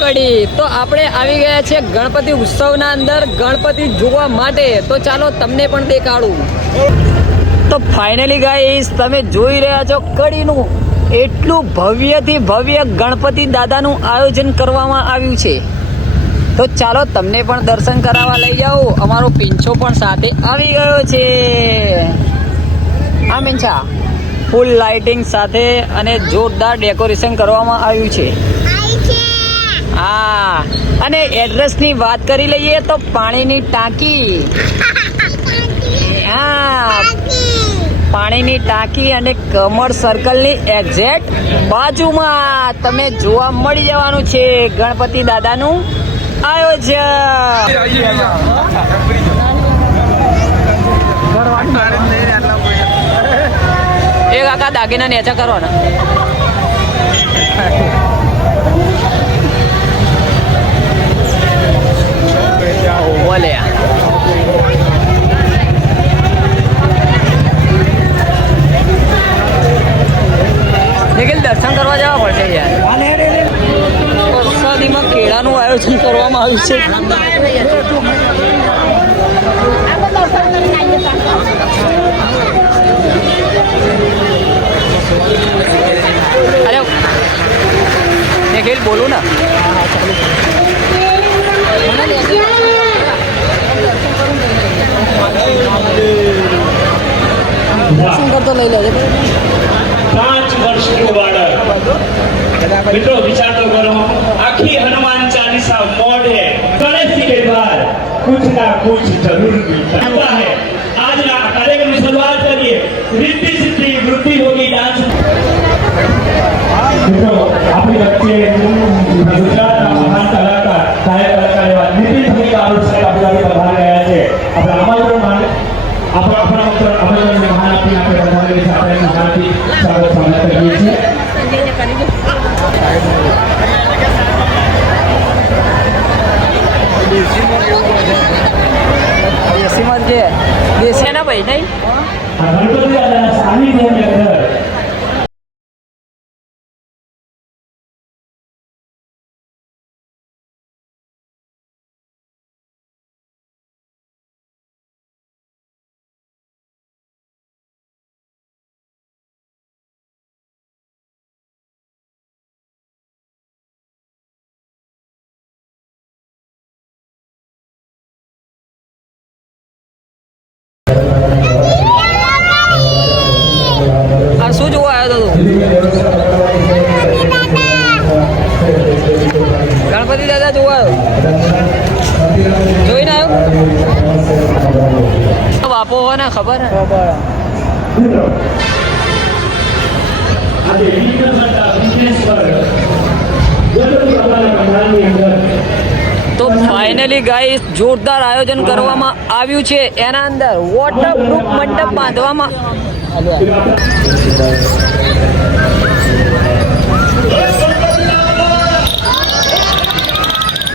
કડી તો આપણે આવી ગયા છે ગણપતિ ઉત્સવના અંદર ગણપતિ જોવા માટે. તો ચાલો તમને પણ દેખાડું. તો ફાઇનલી ગાઈસ તમે જોઈ રહ્યા છો કડીનું એટલું ભવ્યથી ભવ્ય ગણપતિ દાદાનું આયોજન કરવામાં આવ્યું છે. તો ચાલો તમને પણ દર્શન કરાવવા લઈ જાઓ. અમારો પિંછો પણ સાથે આવી ગયો છે. હા પિંછા, ફૂલ લાઇટિંગ સાથે અને જોરદાર ડેકોરેશન કરવામાં આવ્યું છે. હા, અને એડ્રેસની વાત કરી લઈએ તો પાણીની ટાંકી. હા, પાણીની ટાંકી અને કમળ સર્કલની એક્ઝેક્ટ બાજુમાં તમે જોવા મળી જવાનું છે ગણપતિ દાદાનું આયોજન. એ કાકા દાગીના નેચા કરો ને. બોલે નિખિલ, દર્શન કરવા જવા પડશે યાર. વરસાદીમાં કેળાનું આયોજન કરવામાં આવ્યું છે. અરે નિખિલ બોલું ને. દર્શન કરતો લઈ લેજે. 5 વર્ષનું બાળક મિત્રો વિચાર तो करो, आखिर हनुमान चालीसा मोड है, गणेश जी के बाद कुछ ना कुछ जरूर मिलता है. आज ना कार्यक्रम की शुरुआत करिए. रिद्धि सिद्धि वृद्धि होगी. डांस મિત્રો આપણી વચ્ચે ગુજરાતના મહાન કલાકાર સહાયક કલાકાર એવા નીતિન ભાઈ આરોપ સાહેબ આપણી પધારી રહ્યા છે. આપણે આમંત્રણ માટે આપણા આમંત્રણ મહાન આપી આપણે વધારે સાથે મહાનથી સ્વાગત કરીએ છીએ. દેશીમાં જે દેશી ના ભાઈ નહીં. ગણપતિ દાદાના સાનિધ્યની અંદર શું જોવા આવ્યો હતો? ગણપતિ દાદા જોવા આવ્યો? જોઈને આવ્યો? બાપો હોય ને ખબર હે. તો ફાઇનલી ગાઈસ જોરદાર આયોજન કરવામાં આવ્યું છે. એના અંદર વોટરપ્રૂફ મંડપ બાંધવામાં